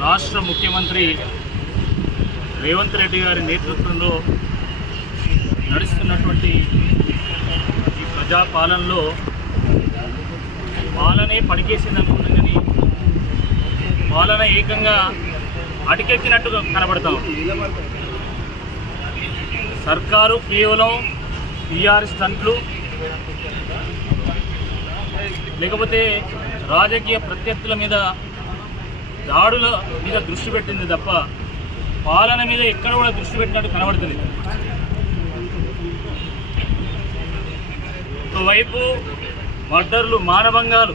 రాష్ట్ర ముఖ్యమంత్రి రేవంత్ రెడ్డి గారి నేతృత్వంలో నడుస్తున్నటువంటి ఈ ప్రజాపాలనలో పాలనే పడికేసింది అనుకున్నాం కానీ పాలన ఏకంగా అటికెక్కినట్టుగా కనబడతాం సర్కారు కేవలం పిఆర్ స్టంట్లు లేకపోతే రాజకీయ ప్రత్యర్థుల మీద దాడుల మీద దృష్టి పెట్టింది తప్ప పాలన మీద ఎక్కడ కూడా దృష్టి పెట్టినట్టు కనబడుతుంది ఒకవైపు మర్డర్లు మానభంగాలు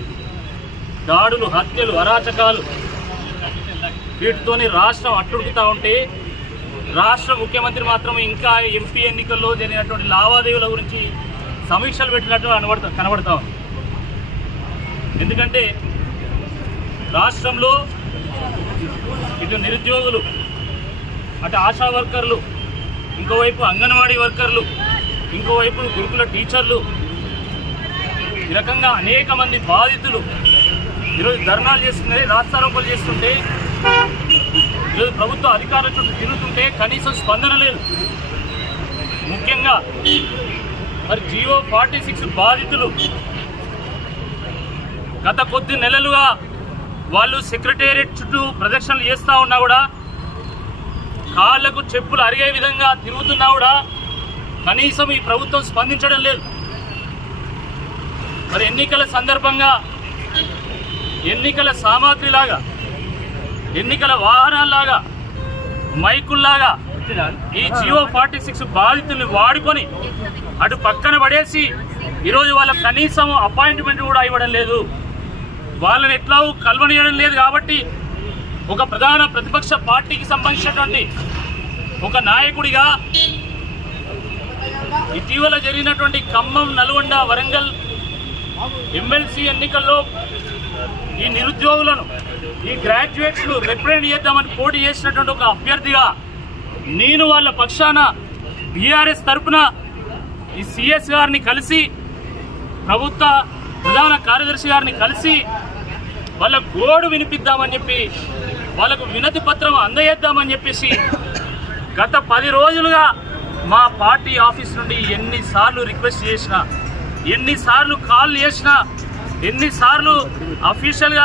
దాడులు హత్యలు అరాచకాలు వీటితోని రాష్ట్రం అట్టుడుకుతూ ఉంటే రాష్ట్ర ముఖ్యమంత్రి మాత్రం ఇంకా ఎంపీ ఎన్నికల్లో జరిగినటువంటి లావాదేవీల గురించి సమీక్షలు పెట్టినట్టు కనబడతా కనబడతా ఉంది. ఎందుకంటే రాష్ట్రంలో ఇటు నిరుద్యోగులు అటు ఆశా వర్కర్లు ఇంకోవైపు అంగన్వాడీ వర్కర్లు ఇంకోవైపు గురుకుల టీచర్లు ఈ రకంగా అనేక మంది బాధితులు ఈరోజు ధర్నాలు చేస్తున్నది రాస్తారోపణలు చేస్తుంటే ఈరోజు ప్రభుత్వ అధికారుల చుట్టూ తిరుగుతుంటే కనీసం స్పందన లేదు. ముఖ్యంగా మరి జియో ఫార్టీ సిక్స్ బాధితులు గత కొద్ది నెలలుగా వాళ్ళు సెక్రటేరియట్ చుట్టూ ప్రదక్షిణలు చేస్తూ ఉన్నా కూడా కాళ్ళకు చెప్పులు అరిగే విధంగా తిరుగుతున్నా కూడా కనీసం ఈ ప్రభుత్వం స్పందించడం లేదు. మరి ఎన్నికల సందర్భంగా ఎన్నికల సామాగ్రిలాగా ఎన్నికల వాహనాల్లాగా మైకుల్లాగా ఈ జియో ఫార్టీ సిక్స్ బాధితుల్ని వాడుకొని అటు పక్కన పడేసి ఈరోజు వాళ్ళ కనీసం అపాయింట్మెంట్ కూడా ఇవ్వడం లేదు. వాళ్ళని ఎట్లా కలవనియడం లేదు కాబట్టి ఒక ప్రధాన ప్రతిపక్ష పార్టీకి సంబంధించినటువంటి ఒక నాయకుడిగా ఇటీవల జరిగినటువంటి ఖమ్మం నల్గొండ వరంగల్ ఎమ్మెల్సీ ఎన్నికల్లో ఈ నిరుద్యోగులను ఈ గ్రాడ్యుయేట్స్ను రిప్రజెంట్ చేద్దామని పోటీ చేసినటువంటి ఒక అభ్యర్థిగా నేను వాళ్ళ పక్షాన బీఆర్ఎస్ తరఫున ఈ సిఎస్ గారిని కలిసి ప్రభుత్వ ప్రధాన కార్యదర్శి గారిని కలిసి వాళ్ళ గోడు వినిపిద్దామని చెప్పి వాళ్ళకు వినతి పత్రం అందజేద్దామని చెప్పేసి గత పది రోజులుగా మా పార్టీ ఆఫీస్ నుండి ఎన్నిసార్లు రిక్వెస్ట్ చేసినా ఎన్నిసార్లు కాల్ చేసినా ఎన్నిసార్లు అఫీషియల్గా